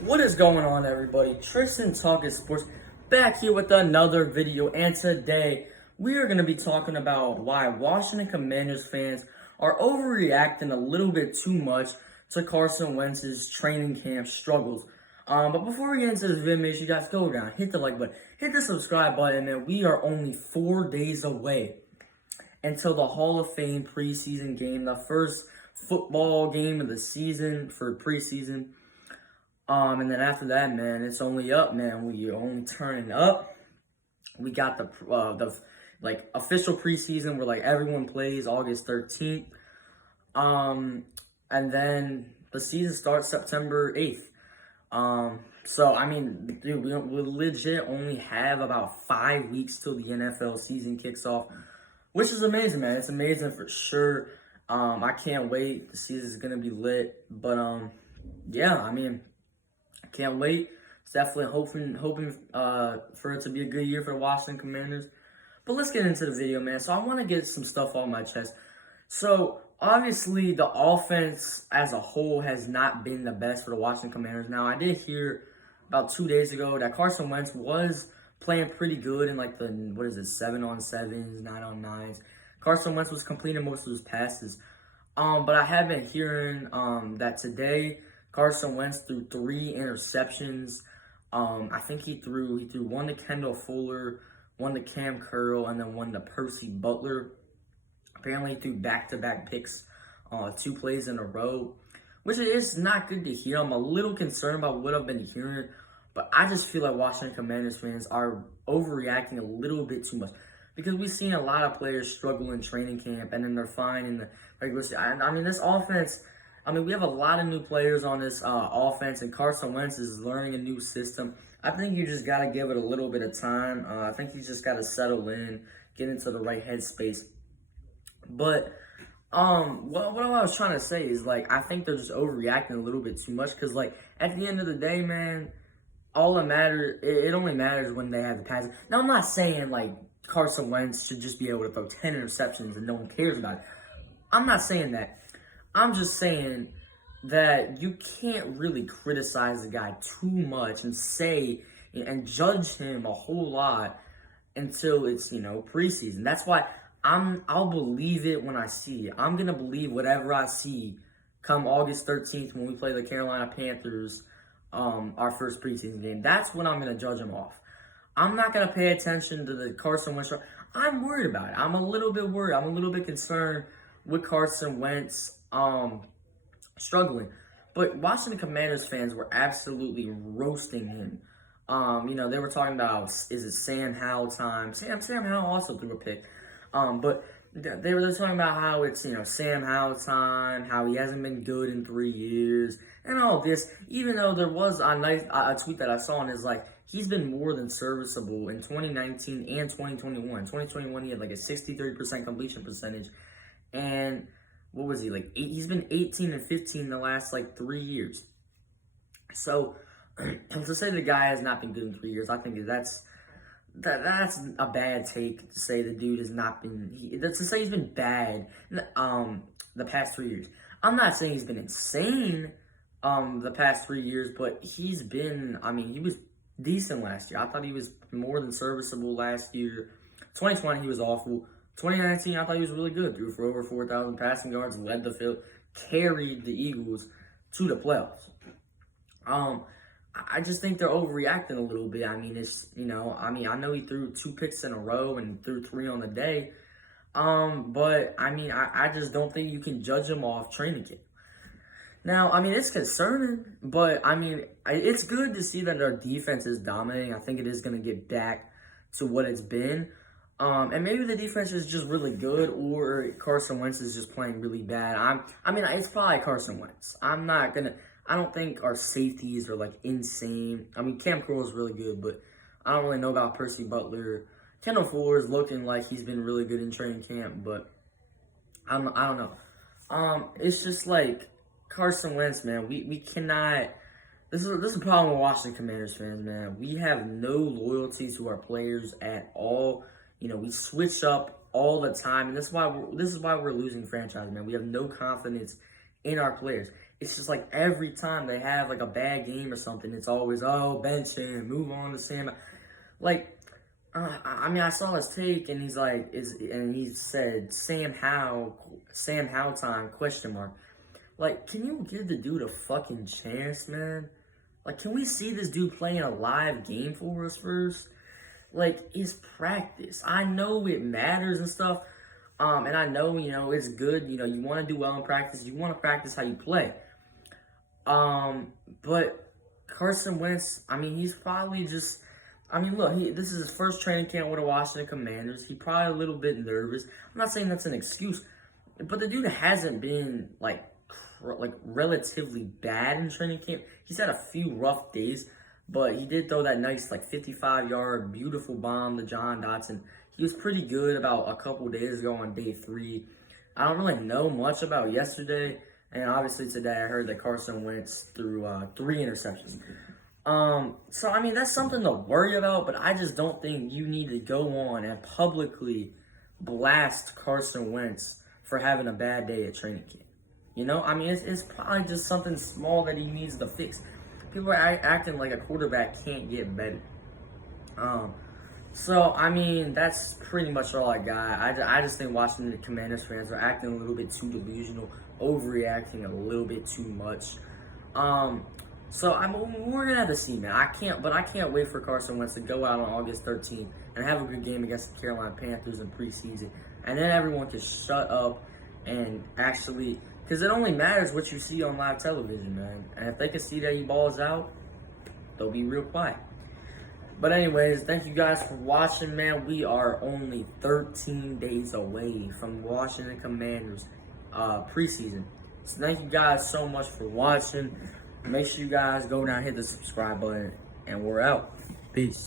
What is going on, everybody? Tristan Talking Sports back here with another video, and today we are going to be talking about why Washington Commanders fans are overreacting a little bit too much to Carson Wentz's training camp struggles. But before we get into this video, make sure you guys go down, hit the like button, hit the subscribe button, and we are only 4 days away until the Hall of Fame preseason game, the first football game of the season for preseason. And then after that, man, it's only up, man. We are only turning up. We got the official preseason where like everyone plays August 13th. And then the season starts September 8th. So I mean, dude, we legit only have about 5 weeks till the NFL season kicks off, which is amazing, man. It's amazing for sure. I can't wait. The season's gonna be lit. But yeah, I mean, can't wait. It's definitely hoping for it to be a good year for the Washington Commanders. But let's get into the video, man. So I want to get some stuff off my chest. So obviously the offense as a whole has not been the best for the Washington Commanders. Now I did hear about 2 days ago that Carson Wentz was playing pretty good in like the 7-on-7s, 9-on-9s. Carson Wentz was completing most of his passes. But I have been hearing that today Carson Wentz threw 3 interceptions. I think he threw one to Kendall Fuller, one to Cam Curl, and then one to Percy Butler. Apparently he threw back-to-back picks, 2 plays in a row, which is not good to hear. I'm a little concerned about what I've been hearing, but I just feel like Washington Commanders fans are overreacting a little bit too much, because we've seen a lot of players struggle in training camp, and then they're fine in the regular season. I mean, this offense, we have a lot of new players on this offense, and Carson Wentz is learning a new system. I think you just got to give it a little bit of time. I think you just got to settle in, get into the right headspace. But what I was trying to say is, like, I think they're just overreacting a little bit too much, because, like, at the end of the day, man, all that matters, it only matters when they have the passing. Now, I'm not saying, like, Carson Wentz should just be able to throw 10 interceptions and no one cares about it. I'm not saying that. I'm just saying that you can't really criticize the guy too much and say and judge him a whole lot until it's, preseason. That's why I'll believe it when I see it. I'm gonna believe whatever I see come August 13th when we play the Carolina Panthers, our first preseason game. That's when I'm gonna judge him off. I'm not gonna pay attention to the Carson Wentz. I'm worried about it. I'm a little bit worried. I'm a little bit concerned with Carson Wentz struggling. But Washington Commanders fans were absolutely roasting him. They were talking about, is it Sam Howell time? Sam Howell also threw a pick. But they were talking about how it's, Sam Howell time, how he hasn't been good in 3 years, and all this. Even though there was a tweet that I saw, and is like, he's been more than serviceable in 2019 and 2021. 2021, he had like a 63% completion percentage. And what was he, like, he's been 18 and 15 the last, like, 3 years. So, to say the guy has not been good in 3 years, I think that's a bad take, to say the dude has not been, to say he's been bad the past 3 years. I'm not saying he's been insane the past 3 years, but he's been, he was decent last year. I thought he was more than serviceable last year. 2020, he was awful. 2019, I thought he was really good. Threw for over 4,000 passing yards, led the field, carried the Eagles to the playoffs. I just think they're overreacting a little bit. I know he threw 2 picks in a row and threw 3 on the day. But, I just don't think you can judge him off training camp. Now, it's concerning, but, it's good to see that our defense is dominating. I think it is going to get back to what it's been. And maybe the defense is just really good, or Carson Wentz is just playing really bad. It's probably Carson Wentz. I don't think our safeties are, like, insane. Cam Curl is really good, but I don't really know about Percy Butler. Kendall Fuller is looking like he's been really good in training camp, but I don't know. It's just like Carson Wentz, man. We cannot. This is a problem with Washington Commanders fans, man. We have no loyalty to our players at all. We switch up all the time, and this is why we're losing franchise, man. We have no confidence in our players. it's just like every time they have like a bad game or something, it's always, oh, bench him, move on to Sam. Like, I mean, I saw his take, and he's like, and he said Sam Howell time, question mark. Like, can you give the dude a fucking chance, man? Like, can we see this dude playing a live game for us first? Like, it's practice. I know it matters and stuff. And I know, it's good. You want to do well in practice. You want to practice how you play. But Carson Wentz, I mean, he's probably just, I mean, look, this is his first training camp with the Washington Commanders. He's probably a little bit nervous. I'm not saying that's an excuse, but the dude hasn't been, like relatively bad in training camp. He's had a few rough days, but he did throw that nice, 55-yard, beautiful bomb to John Dotson. He was pretty good about a couple days ago on day 3. I don't really know much about yesterday, and obviously today I heard that Carson Wentz threw 3 interceptions. So, I mean, that's something to worry about, but I just don't think you need to go on and publicly blast Carson Wentz for having a bad day at training camp. I mean, it's probably just something small that he needs to fix. People are acting like a quarterback can't get better. So, I mean, that's pretty much all I got. I just think Washington Commanders fans are acting a little bit too delusional, overreacting a little bit too much. So we're gonna have to see, man. I can't wait for Carson Wentz to go out on August 13th and have a good game against the Carolina Panthers in preseason, and then everyone can shut up and actually, because it only matters what you see on live television, man. And if they can see that he balls out, they'll be real quiet. But anyways, thank you guys for watching, man. We are only 13 days away from Washington Commanders preseason. So thank you guys so much for watching. Make sure you guys go down and hit the subscribe button, and we're out. Peace.